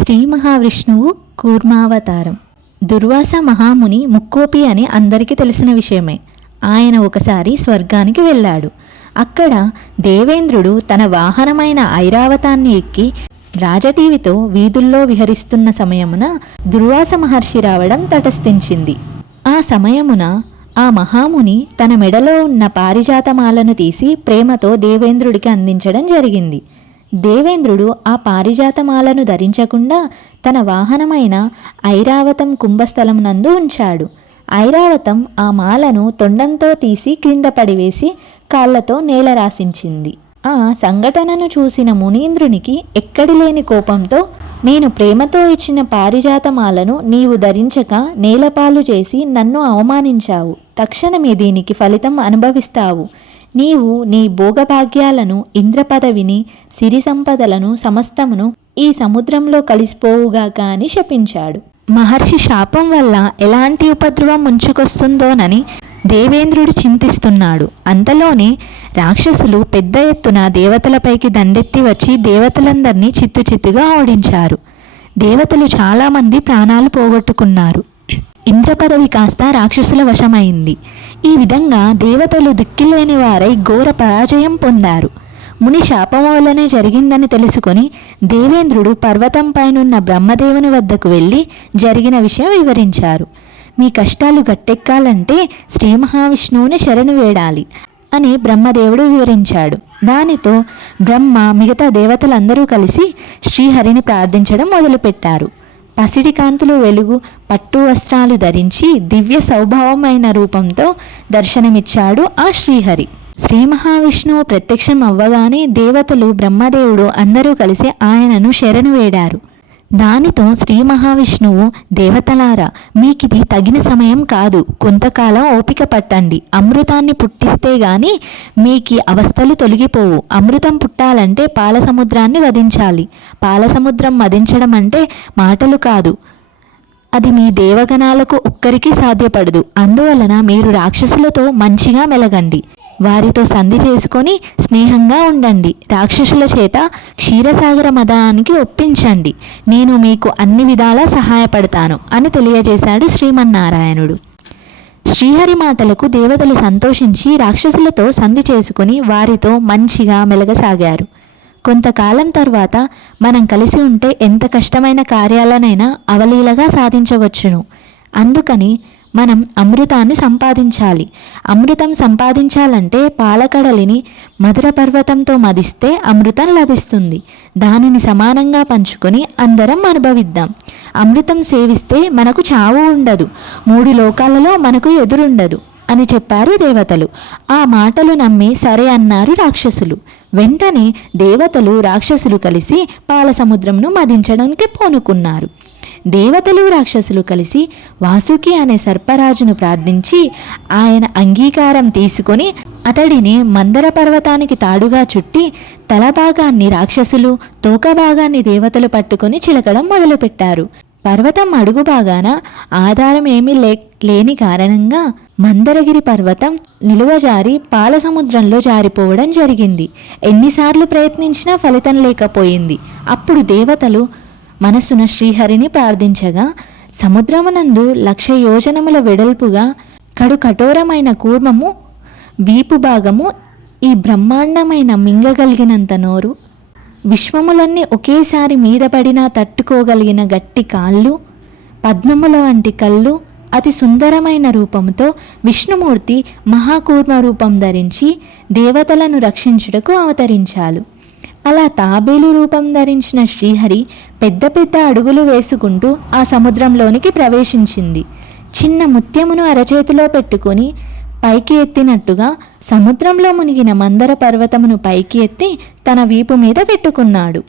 శ్రీ మహావిష్ణువు కూర్మావతారం. దుర్వాస మహాముని ముక్కోపి అని అందరికీ తెలిసిన విషయమే. ఆయన ఒకసారి స్వర్గానికి వెళ్ళాడు. అక్కడ దేవేంద్రుడు తన వాహనమైన ఐరావతాన్ని ఎక్కి రాజటీవితో వీధుల్లో విహరిస్తున్న సమయమున దుర్వాస మహర్షి రావడం తటస్థించింది. ఆ సమయమున ఆ మహాముని తన మెడలో ఉన్న పారిజాతమాలను తీసి ప్రేమతో దేవేంద్రుడికి అందించడం జరిగింది. దేవేంద్రుడు ఆ పారిజాతమాలను ధరించకుండా తన వాహనమైన ఐరావతం కుంభస్థలం నందు ఉంచాడు. ఐరావతం ఆ మాలను తొండంతో తీసి క్రింద పడివేసి కాళ్ళతో నేల రాసించింది. ఆ సంఘటనను చూసిన మునీంద్రునికి ఎక్కడి లేని కోపంతో నేను ప్రేమతో ఇచ్చిన పారిజాతమాలను నీవు ధరించక నేలపాలు చేసి నన్ను అవమానించావు. తక్షణమే దీనికి ఫలితం అనుభవిస్తావు. నీవు నీ భోగభాగ్యాలను ఇంద్రపదవిని సిరి సంపదలను సమస్తమును ఈ సముద్రంలో కలిసిపోవుగాక అని శపించాడు. మహర్షి శాపం వల్ల ఎలాంటి ఉపద్రవం ముంచుకొస్తుందోనని దేవేంద్రుడు చింతిస్తున్నాడు. అంతలోనే రాక్షసులు పెద్ద ఎత్తున దేవతలపైకి దండెత్తి వచ్చి దేవతలందరినీ చిత్తు చిత్తుగా ఓడించారు. దేవతలు చాలామంది ప్రాణాలు పోగొట్టుకున్నారు. ఇంద్ర పదవి కాస్త రాక్షసుల వశమైంది. ఈ విధంగా దేవతలు దిక్కిలేని వారై ఘోర పరాజయం పొందారు. ముని శాపం వల్లనే జరిగిందని తెలుసుకొని దేవేంద్రుడు పర్వతం పైనున్న బ్రహ్మదేవుని వద్దకు వెళ్ళి జరిగిన విషయం వివరించారు. మీ కష్టాలు గట్టెక్కాలంటే శ్రీ మహావిష్ణువుని శరణు వేడాలి అని బ్రహ్మదేవుడు వివరించాడు. దానితో బ్రహ్మ మిగతా దేవతలందరూ కలిసి శ్రీహరిని ప్రార్థించడం మొదలుపెట్టారు. పసిడి కాంతులు వెలుగు పట్టు వస్త్రాలు ధరించి దివ్య సౌభావమైన రూపంతో దర్శనమిచ్చాడు ఆ శ్రీహరి. శ్రీ మహావిష్ణువు ప్రత్యక్షం అవ్వగానే దేవతలు బ్రహ్మదేవుడు అందరూ కలిసి ఆయనను శరణు వేడారు. దానితో శ్రీ మహావిష్ణువు దేవతలారా మీకిది తగిన సమయం కాదు. కొంతకాలం ఓపిక పట్టండి. అమృతాన్ని పుట్టిస్తే గాని మీకి అవస్థలు తొలగిపోవు. అమృతం పుట్టాలంటే పాల సముద్రాన్ని వధించాలి. పాల సముద్రం వధించడం అంటే మాటలు కాదు. అది మీ దేవగణాలకు ఒక్కరికి సాధ్యపడదు. అందువలన మీరు రాక్షసులతో మంచిగా మెలగండి. వారితో సంధి చేసుకొని స్నేహంగా ఉండండి. రాక్షసుల చేత క్షీరసాగర మదానికి ఒప్పించండి. నేను మీకు అన్ని విధాలా సహాయపడతాను అని తెలియజేశాడు శ్రీమన్నారాయణుడు. శ్రీహరి మాటలకు దేవతలు సంతోషించి రాక్షసులతో సంధి చేసుకుని వారితో మంచిగా మెలగసాగారు. కొంతకాలం తర్వాత మనం కలిసి ఉంటే ఎంత కష్టమైన కార్యాలనైనా అవలీలగా సాధించవచ్చును. అందుకని మనం అమృతాన్ని సంపాదించాలి. అమృతం సంపాదించాలంటే పాలకడలిని మధుర పర్వతంతో మదిస్తే అమృతం లభిస్తుంది. దానిని సమానంగా పంచుకొని అందరం అనుభవిద్దాం. అమృతం సేవిస్తే మనకు చావు ఉండదు. మూడు లోకాలలో మనకు ఎదురుండదు అని చెప్పారు దేవతలు. ఆ మాటలు నమ్మి సరే అన్నారు రాక్షసులు. వెంటనే దేవతలు రాక్షసులు కలిసి పాల సముద్రంను మదించడానికి పూనుకున్నారు. దేవతలు రాక్షసులు కలిసి వాసుకి అనే సర్పరాజును ప్రార్థించి ఆయన అంగీకారం తీసుకొని అతడిని మందర పర్వతానికి తాడుగా చుట్టి తలభాగాన్ని రాక్షసులు తోక భాగాన్ని దేవతలు పట్టుకొని చిలకడం మొదలుపెట్టారు. పర్వతం అడుగు భాగాన ఆధారం ఏమీ లే లేని కారణంగా మందరగిరి పర్వతం నిలువజారి పాల సముద్రంలో జారిపోవడం జరిగింది. ఎన్నిసార్లు ప్రయత్నించినా ఫలితం లేకపోయింది. అప్పుడు దేవతలు మనసున శ్రీహరిని ప్రార్థించగా సముద్రమునందు లక్ష యోజనముల వెడల్పుగా కడు కఠోరమైన కూర్మము వీపు భాగము ఈ బ్రహ్మాండమైన మింగగలిగినంత నోరు. విశ్వములన్నీ ఒకేసారి మీద పడినా తట్టుకోగలిగిన గట్టి కాళ్ళు పద్మముల వంటి కళ్ళు అతి సుందరమైన రూపంతో విష్ణుమూర్తి మహాకూర్మ రూపం ధరించి దేవతలను రక్షించుటకు అవతరించాలు. అలా తాబేలు రూపం ధరించిన శ్రీహరి పెద్ద పెద్ద అడుగులు వేసుకుంటూ ఆ సముద్రంలోనికి ప్రవేశించింది. చిన్న ముత్యమును అరచేతిలో పెట్టుకొని పైకి ఎత్తినట్టుగా సముద్రంలో మునిగిన మందర పర్వతమును పైకి ఎత్తి తన వీపు మీద పెట్టుకున్నాడు.